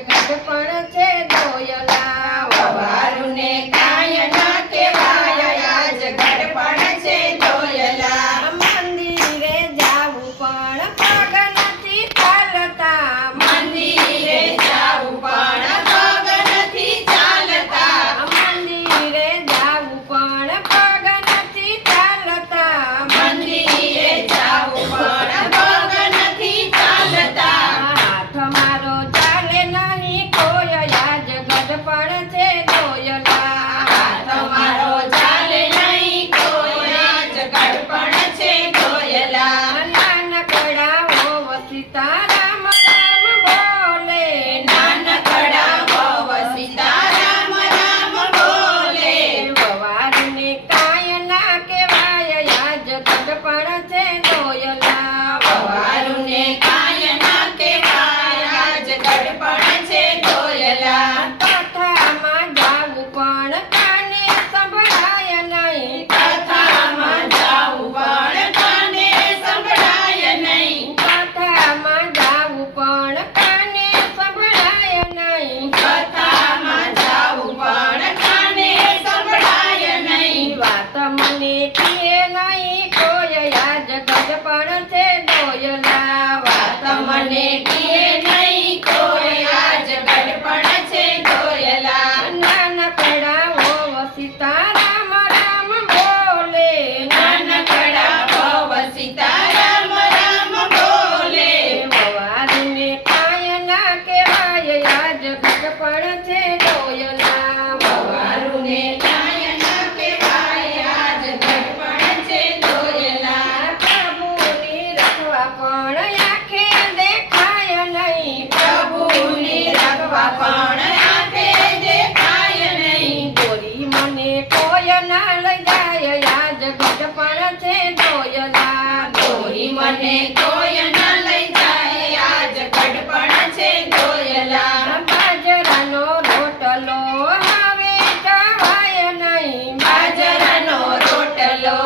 ગઢપણ છે દોયલા વવારુને કાંઈ ન કહેવાય આજ ગઢપણ છે દોયલા મંદિરે જાવું પણ પગ નથી ચાલતા મંદિરે જાવું પણ પગ નથી ચાલતા મંદિરે જાવું પણ પગ નથી ચાલતા મંદિરે જાવું પણ પગ નથી ચાલતા હાથ મારો ચાલે નહીં કોઈ આજ ગઢપણ છે દોયલા હાથ મારો ચાલે નહીં કોઈ આજ ગઢપણ છે દોયલા નાનકડા હોવ સીતારામ રામ બોલે નાનકડા હોવ સીતારામ રામ બોલે વવારુને કાંઈ ના કહેવાય આજ ગઢપણ છે દોયલા વવારુને કાંઈ ન કહેવાય આજ ગઢપણ છે દોયલા કથામાં જાવું પણ કાને સંભળાય નહીં કથામાં જાવું પણ કાને સંભળાય નહીં કથામાં જાવું પણ કાને સંભળાય નહીં કથામાં જાવું પણ કાને સંભળાય નહીં વાત મને કીએ નહીં કોઈ આજ ગઢપણ છે દોયલા વાત મને કીએ નહીં કોઈ આજ ગઢપણ છે દોયલા નાનકડા હોવ સીતારામ રામ બોલે નાનકડા ભવ સીતારામ રામ બોલે વવારુને કાંઈ ના કહેવાય આજ ગઢપણ છે દોયલા વવારુને કાંઈ ન કહેવાય આજ ગઢપણ છે દોયલા પ્રભુની રખવા પણ આંખે દેખાય નહીં પ્રભુની રખવા પણ આંખે દેખાય નહીં દોરી મને કોઈ ના લઈ જાય આજ ગઢપણ છે દોયલા દોરી મને કોઈ ન લઈ જાય આજ ગઢપણ છે દોયલા બાજરાનો રોટલો હવે જવાય નહીં બાજરાનો રોટલો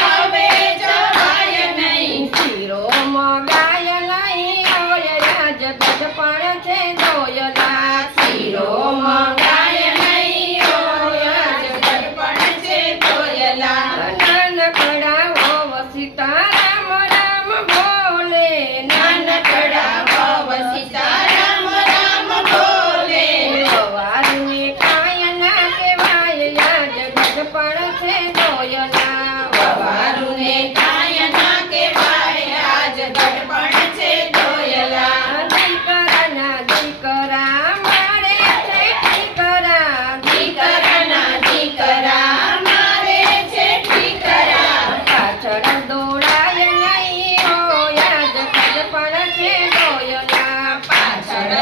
હવે જવાય નહીં શીરો મગાય નહીં હોય આજ ગઢપણ છે દોયલા શીરો મંગાય નહીં હોય આજ ગઢપણ છે દોયલા નાનકડા હોવ સીતારામ રામ બોલે નાનકડા ભવ સીતારામ રામ બોલે વવારુને કાંઈ ના કહેવાય આજ ગઢપણ છે દોયલા વવારુને કાંઈ ન કહેવાય આજ ગઢપણ છે દોયલા દીકરાના દીકરા મારે છે ઠીકરા દીકરાના દીકરા મારે છે ઠીકરા પાછળ દોડાય નહીં હોય આજ ગઢપણ છે દોયલા પાછળ